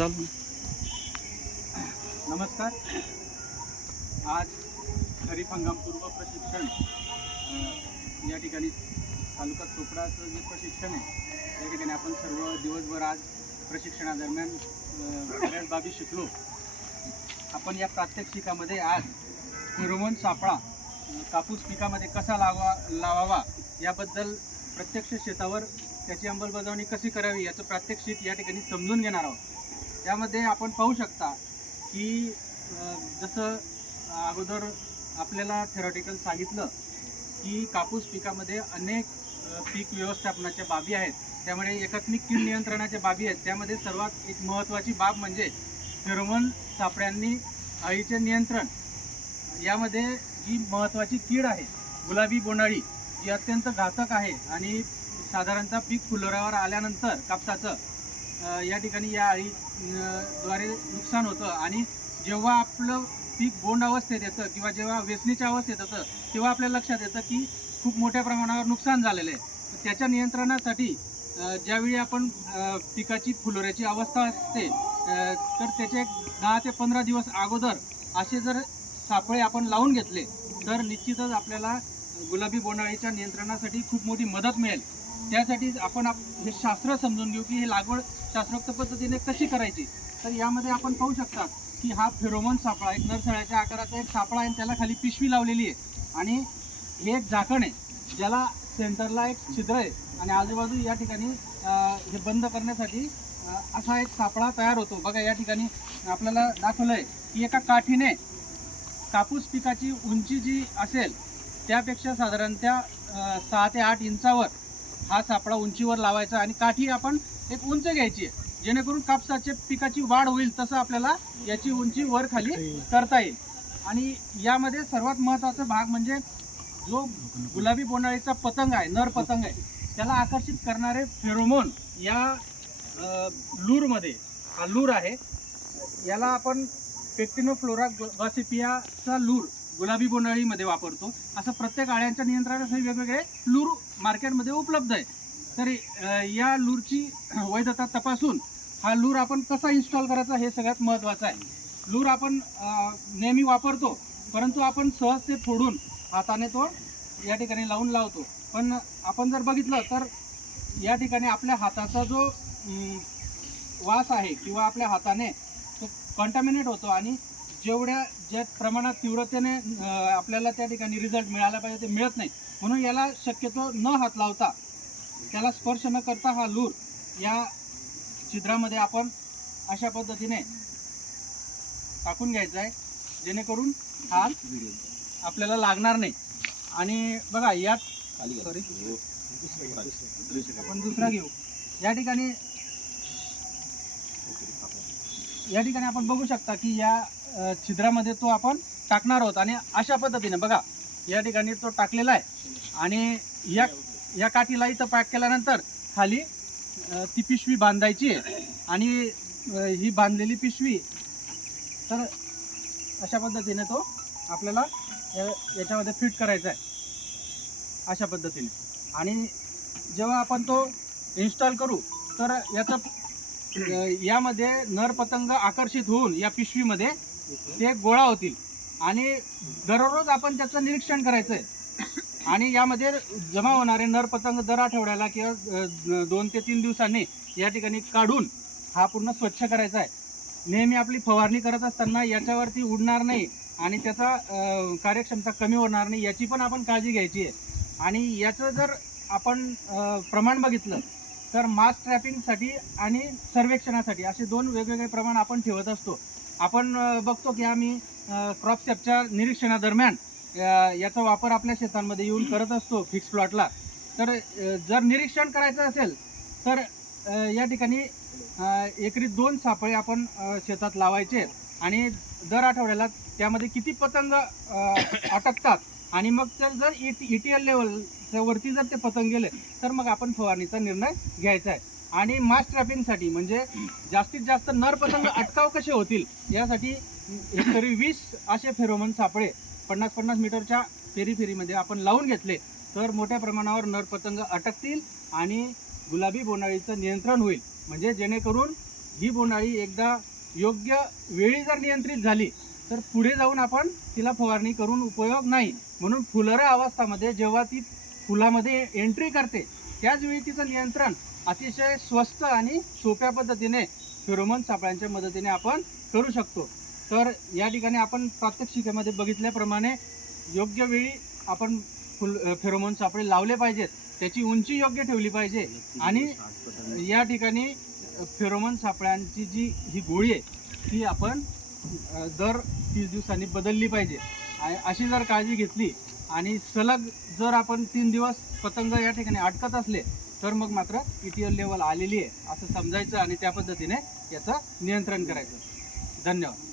चाल. नमस्कार. आज खरीप हंगाम पूर्व प्रशिक्षण या ठिकाणी तालुका चोपडाचं जे प्रशिक्षण आहे या ठिकाणी आपण सर्व दिवसभर आज प्रशिक्षणादरम्यान बऱ्याच बाबी शिकलो. आपण या प्रात्यक्षिकामध्ये आज फेरोमोन सापळा कापूस पिकामध्ये कसा लावा लावावा याबद्दल प्रत्यक्ष शेतावर त्याची अंमलबजावणी कशी करावी याचं प्रात्यक्षिक या ठिकाणी समजून घेणार आहोत. यामध्ये आपण पाहू शकता की जसं अगोदर आपल्याला थेरॉटिकल सांगितलं की कापूस पिकामध्ये अनेक पीक व्यवस्थापनाच्या बाबी आहेत. त्यामुळे एकात्मिक कीड नियंत्रणाच्या बाबी आहेत. त्यामध्ये सर्वात एक महत्त्वाची बाब म्हणजे फेरोमोन सापड्यांनी अळीचे नियंत्रण. यामध्ये जी महत्त्वाची कीड आहे गुलाबी बोंडाळी जी अत्यंत घातक आहे. आणि साधारणतः पीक फुलोऱ्यावर आल्यानंतर कापसाचं या ठिकाणी या अळी द्वारे नुकसान होतं. आणि जेव्हा आपलं पीक बोंड अवस्थेत येतं किंवा जेव्हा वेचणीच्या अवस्थेत येतं तेव्हा आपल्या लक्षात येतं की खूप मोठ्या प्रमाणावर नुकसान झालेलं आहे. त्याच्या नियंत्रणासाठी ज्यावेळी आपण पिकाची फुलोऱ्याची अवस्था असते तर त्याचे दहा ते पंधरा दिवस अगोदर असे जर सापळे आपण लावून घेतले तर निश्चितच आपल्याला गुलाबी बोंडाळीच्या नियंत्रणासाठी खूप मोठी मदत मिळेल. त्यासाठी आपण आप हे शास्त्र समजून घेऊ की हे लागवड शास्त्रोक्त पद्धतीने कशी करायची. तर यामध्ये आपण पाहू शकता की हा फेरोमोन सापळा एक नरसळ्याच्या आकाराचा एक सापळा आहे आणि त्याला खाली पिशवी लावलेली आहे. आणि हे एक झाकण आहे ज्याला सेंटरला एक छिद्र आहे आणि आजूबाजू या ठिकाणी हे बंद करण्यासाठी असा एक सापळा तयार होतो. बघा या ठिकाणी आपल्याला दाखवलं आहे की एका काठीने कापूस पिकाची उंची जी असेल त्यापेक्षा साधारणतः सहा ते आठ इंचावर हा सापळा उंचीवर लावायचा आणि काठी आपण एक उंच घ्यायची आहे. जेणेकरून कापसाच्या पिकाची वाढ होईल तसं आपल्याला याची उंची वर खाली करता येईल. आणि यामध्ये सर्वात महत्त्वाचा भाग म्हणजे जो गुलाबी बोंडाळीचा पतंग आहे नर पतंग आहे त्याला आकर्षित करणारे फेरोमोन या लूरमध्ये हा लूर आहे. याला आपण पेक्टिनोफ्लोरा गॉसिपियाचा लूर गुलाबी बोंडाळीमध्ये वापरतो. असं प्रत्येक आळ्यांच्या नियंत्रणासाठी वेगवेगळे लूर मार्केटमध्ये उपलब्ध आहे. तर या लूरची वैधता तपासून हा लूर आपण कसा इन्स्टॉल करायचा हे सगळ्यात महत्त्वाचं आहे. लूर आपण नेहमी वापरतो परंतु आपण सहज ते फोडून हाताने तो या ठिकाणी लावून लावतो. पण आपण जर बघितलं तर या ठिकाणी आपल्या हाताचा जो वास आहे किंवा आपल्या हाताने तो कंटामिनेट होतो आणि जेवढ्या ज्या प्रमाणात तीव्रतेने आपल्याला त्या ठिकाणी रिझल्ट मिळाला पाहिजे ते मिळत नाही. म्हणून याला शक्यतो न हात लावता त्याला स्पर्श न करता हा लूर या छिद्रामध्ये आपण अशा पद्धतीने टाकून घ्यायचा आहे जेणेकरून हा आपल्याला लागणार नाही. आणि बघा यात सॉरी आपण दुसरा घेऊ. या ठिकाणी या ठिकाणी आपण बघू शकता की या छिद्रामध्ये तो आपण टाकणार आहोत. आणि अशा पद्धतीने बघा या ठिकाणी तो टाकलेला आहे. आणि या या काठीला इथं पॅक केल्यानंतर खाली ती पिशवी बांधायची आहे. आणि ही बांधलेली पिशवी तर अशा पद्धतीने तो आपल्याला या- याच्यामध्ये फिट करायचा आहे. अशा पद्धतीने. आणि जेव्हा आपण तो इन्स्टॉल करू तर याचं यामध्ये नर पतंग आकर्षित होऊन या पिशवीमध्ये ते गोळा होतील. आणि दररोज आपण त्याचं निरीक्षण करायचं आहे आणि यामध्ये जमा होणारे नर पतंग दर आठवड्याला किंवा दोन ते तीन दिवसांनी या ठिकाणी काढून हा पूर्ण स्वच्छ करायचा आहे. नेहमी आपली फवारणी करत असताना याच्यावरती उडणार नाही आणि त्याचा कार्यक्षमता कमी होणार नाही याची पण आपण काळजी घ्यायची आहे. आणि याचं जर आपण प्रमाण बघितलं तर मास ट्रॅपिंगसाठी आणि सर्वेक्षणासाठी असे दोन वेगवेगळे प्रमाण आपण ठेवत असतो. आपण बघतो की आम्ही क्रॉप सेपच्या निरीक्षणादरम्यान याचा वापर आपल्या शेतांमध्ये येऊन करत असतो फिक्स प्लॉटला तर जर निरीक्षण करायचं असेल तर या ठिकाणी एकरी दोन सापळे आपण शेतात लावायचे आणि दर आठवड्याला त्यामध्ये किती पतंग अटकतात आणि मग तर जर ई टी एल लेवलच्या वरती जर ते पतंग गेले तर मग आपण फवारणीचा निर्णय घ्यायचा आहे. आणि मास ट्रॅपिंगसाठी म्हणजे जास्तीत जास्त नर पतंग अटकाव कसे होतील यासाठी एकतरी वीस असे फेरोमन सापळे पन्नास पन्नास मीटरच्या फेरी फेरीमध्ये आपण लावून घेतले तर मोठ्या प्रमाणावर नर पतंग अटकतील आणि गुलाबी बोंडाळीचं नियंत्रण होईल. म्हणजे जेणेकरून ही बोंडाळी एकदा योग्य वेळी जर नियंत्रित झाली तर पुढे जाऊन आपण तिला फवारणी करून उपयोग नाही. म्हणून फुलरा अवस्थामध्ये जेव्हा ती फुलामध्ये एंट्री करते त्याच वेळी तिचं नियंत्रण अतिशय स्वस्त आणि सोप्या पद्धतीने फेरोमोन सापळ्यांच्या मदतीने आपण करू शकतो. तर या ठिकाणी आपण प्रात्यक्षिकेमध्ये बघितल्याप्रमाणे योग्य वेळी आपण फुल फेरोमोन सापळे लावले पाहिजेत. त्याची उंची योग्य ठेवली पाहिजे. आणि या ठिकाणी फेरोमोन सापळ्यांची जी ही गोळी आहे ती आपण दर तीस दिवसांनी बदलली पाहिजे. अशी जर काळजी घेतली आणि सलग जर आपण तीन दिवस पतंग या ठिकाणी अटकत असले तर मग मात्र इटीएल लेवल आलेली आहे असं समजायचं आणि त्या पद्धतीने याचं नियंत्रण करायचं. धन्यवाद.